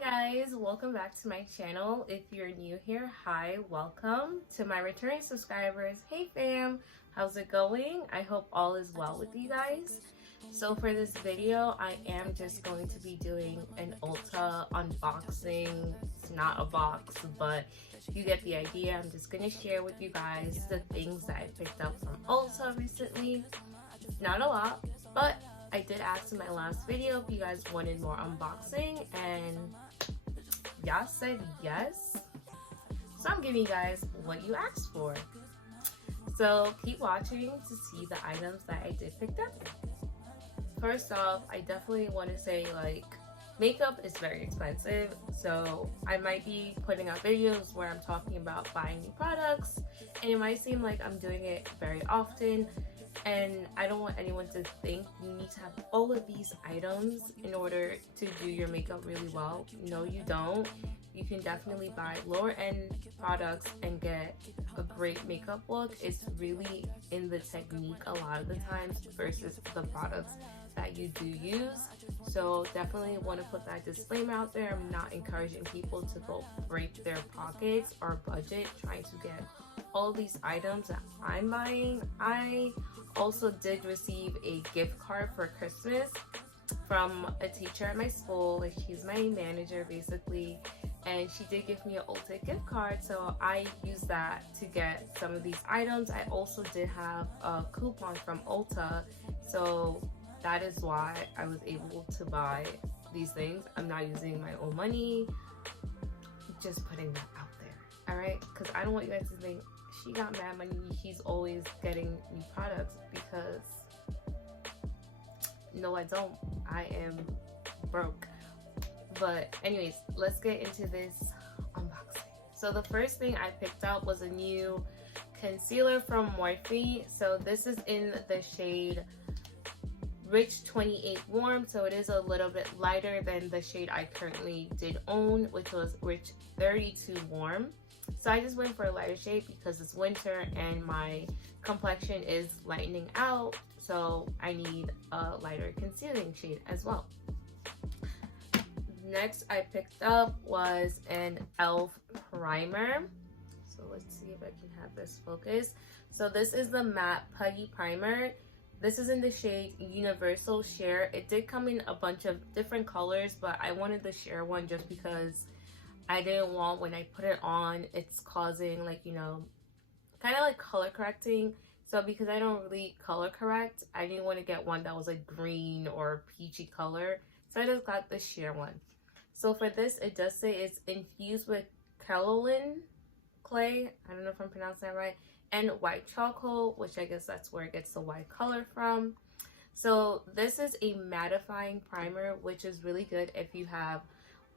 guys, welcome back to my channel. If you're new here, hi, welcome. To my returning subscribers, hey fam, how's it going? I hope all is well with you guys. So for this video, I am just going to be doing an Ulta unboxing. It's not a box, but you get the idea. I'm just going to share with you guys the things that I picked up from Ulta recently. Not a lot, but I did ask in my last video if you guys wanted more unboxing, and y'all said yes. So I'm giving you guys what you asked for. So keep watching to see the items that I did pick up. First off, I definitely want to say, like, makeup is very expensive, so I might be putting out videos where I'm talking about buying new products, and it might seem like I'm doing it very often. And I don't want anyone to think you need to have all of these items in order to do your makeup really well. No, you don't. You can definitely buy lower end products and get a great makeup look. It's really in the technique a lot of the times versus the products that you do use. So definitely want to put that disclaimer out there. I'm not encouraging people to go break their pockets or budget trying to get all these items that I'm buying. I also did receive a gift card for Christmas from a teacher at my school. She's my manager basically, and she did give me an Ulta gift card, so I used that to get some of these items. I also did have a coupon from Ulta, so that is why I was able to buy these things. I'm not using my own money, just putting that out there, all right? Because I don't want you guys to think she got mad money, she's always getting new products, because no, I don't. I am broke. But anyways, let's get into this unboxing. So the first thing I picked up was a new concealer from Morphe. So this is in the shade Rich 28 Warm, so it is a little bit lighter than the shade I currently did own, which was Rich 32 Warm. So I just went for a lighter shade because it's winter and my complexion is lightening out, so I need a lighter concealing shade as well. Next I picked up was an e.l.f. primer. So let's see if I can have this focus. So this is the matte putty primer. This is in the shade Universal Sheer. It did come in a bunch of different colors, but I wanted the sheer one just because I didn't want, when I put it on, it's causing, like, you know, kind of like color correcting. So because I don't really color correct, I didn't want to get one that was like green or peachy color. So I just got the sheer one. So for this, it does say it's infused with kaolin clay. I don't know if I'm pronouncing that right. And white charcoal, which I guess that's where it gets the white color from. So this is a mattifying primer, which is really good if you have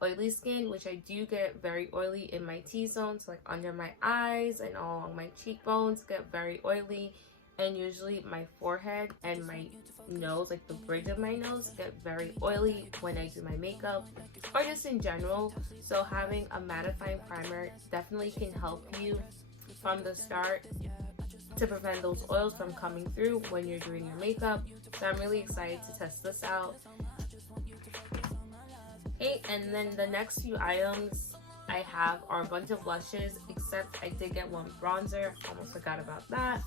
oily skin, which I do get very oily in my T-zones, like under my eyes and along my cheekbones get very oily, and usually my forehead and my nose, like the bridge of my nose, get very oily when I do my makeup or just in general. So having a mattifying primer definitely can help you from the start to prevent those oils from coming through when you're doing your makeup. So I'm really excited to test this out. Okay, and then the next few items I have are a bunch of blushes, except I did get one bronzer. Almost forgot about that.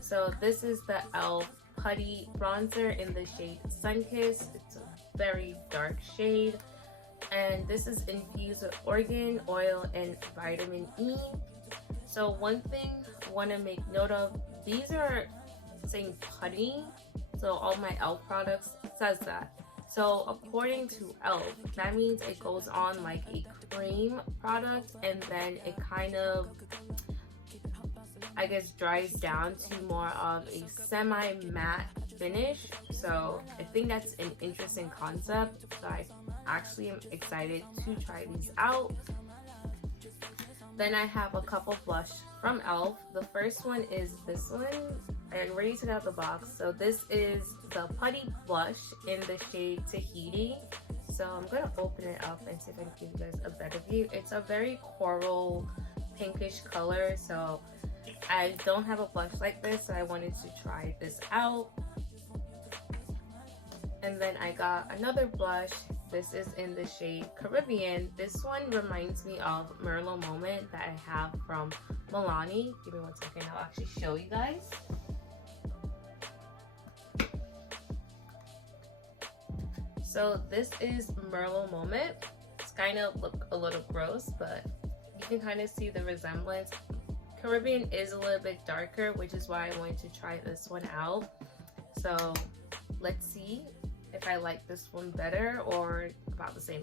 So this is the e.l.f. Putty Bronzer in the shade Sunkissed. It's a very dark shade, and this is infused with organ oil and vitamin E. So one thing I want to make note of, these are saying putty, so all my e.l.f. products says that. So according to e.l.f., that means it goes on like a cream product, and then it kind of, I guess, dries down to more of a semi-matte finish. So I think that's an interesting concept. So I actually am excited to try these out. Then I have a couple blush from e.l.f. The first one is this one. I already took out the box. So this is the Putty Blush in the shade Tahiti. So I'm going to open it up and see if I can give you guys a better view. It's a very coral pinkish color. So I don't have a blush like this, so I wanted to try this out. And then I got another blush This is in the shade Caribbean. This one reminds me of Merlot Moment that I have from Milani. Give me 1 second, I'll actually show you guys. So this is Merlot Moment. It's kind of look a little gross, but you can kind of see the resemblance. Caribbean is a little bit darker, which is why I wanted to try this one out. So let's see if I like this one better or about the same.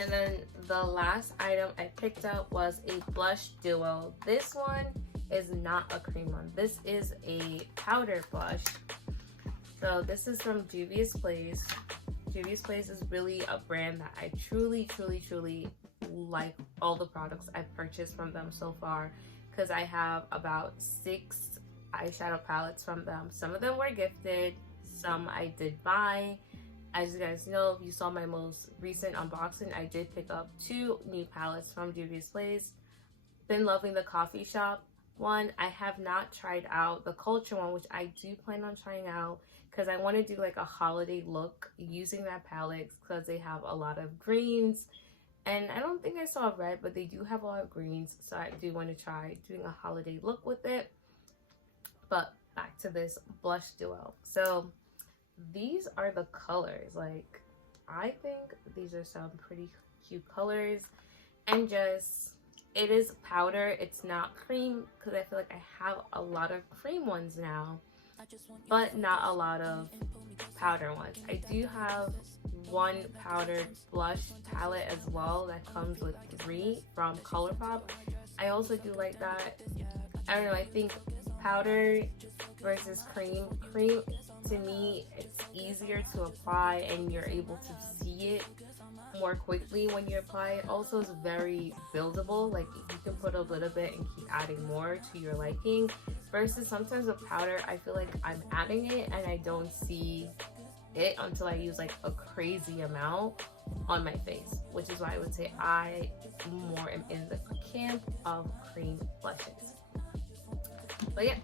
And then the last item I picked up was a blush duo. This one is not a cream one. This is a powder blush. So this is from Juvia's Place. Juvia's Place is really a brand that I truly like all the products I've purchased from them so far, because I have about 6 eyeshadow palettes from them. Some of them were gifted, some I did buy. As you guys know, if you saw my most recent unboxing, I did pick up 2 new palettes from Juvia's Place. Been loving the coffee shop one. I have not tried out the culture one, which I do plan on trying out because I want to do like a holiday look using that palette, because they have a lot of greens. And I don't think I saw red, but they do have a lot of greens, so I do want to try doing a holiday look with it. But back to this blush duo. So these are the colors. Like, I think these are some pretty cute colors. And just, it is powder. It's not cream, because I feel like I have a lot of cream ones now, but not a lot of powder ones. I do have one powdered blush palette as well that comes with 3 from ColourPop. I also do like that. I don't know, I think powder versus cream. Cream, to me, it's easier to apply and you're able to see it more quickly when you apply it. Also, it's very buildable. Like, you can put a little bit and keep adding more to your liking. Versus sometimes with powder, I feel like I'm adding it and I don't see it until I use like a crazy amount on my face, which is why I would say I more am in the camp of cream blushes. But yeah,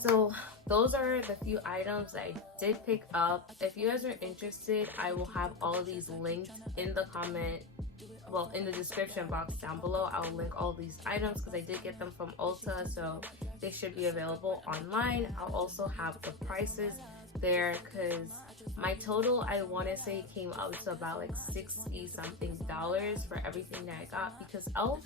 so those are the few items that I did pick up. If you guys are interested, I will have all of these linked in the in the description box down below. I'll link all these items because I did get them from Ulta, so they should be available online. I'll also have the prices there, because my total, I want to say, came up to about like $60 something for everything that I got, because e.l.f.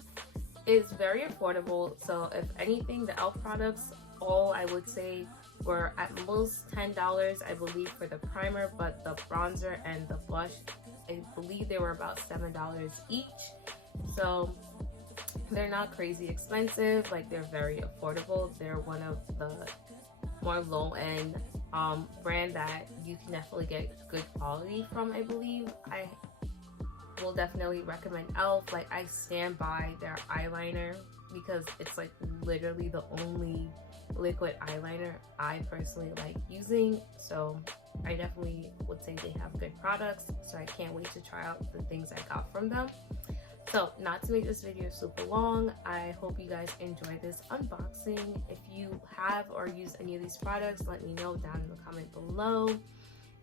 is very affordable. So if anything, the e.l.f. products, all I would say were at most $10, I believe, for the primer, but the bronzer and the blush, I believe they were about $7 each. So they're not crazy expensive, like they're very affordable. They're one of the more low-end brand that you can definitely get good quality from, I believe. I will definitely recommend e.l.f. Like, I stand by their eyeliner because it's like literally the only liquid eyeliner I personally like using. So I definitely would say they have good products, so I can't wait to try out the things I got from them. So, not to make this video super long, I hope you guys enjoy this unboxing. If you have or use any of these products, let me know down in the comment below.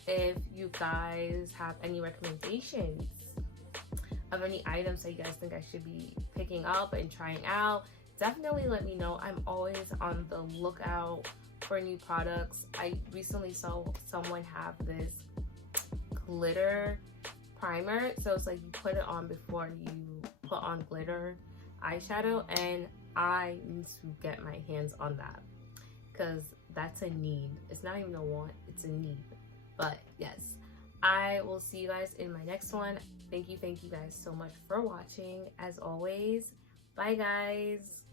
If you guys have any recommendations of any items that you guys think I should be picking up and trying out, definitely let me know. I'm always on the lookout for new products. I recently saw someone have this glitter primer, so it's like you put it on before you put on glitter eyeshadow, and I need to get my hands on that because that's a need. It's not even a want, it's a need. But yes, I will see you guys in my next one. Thank you guys so much for watching. As always, bye guys.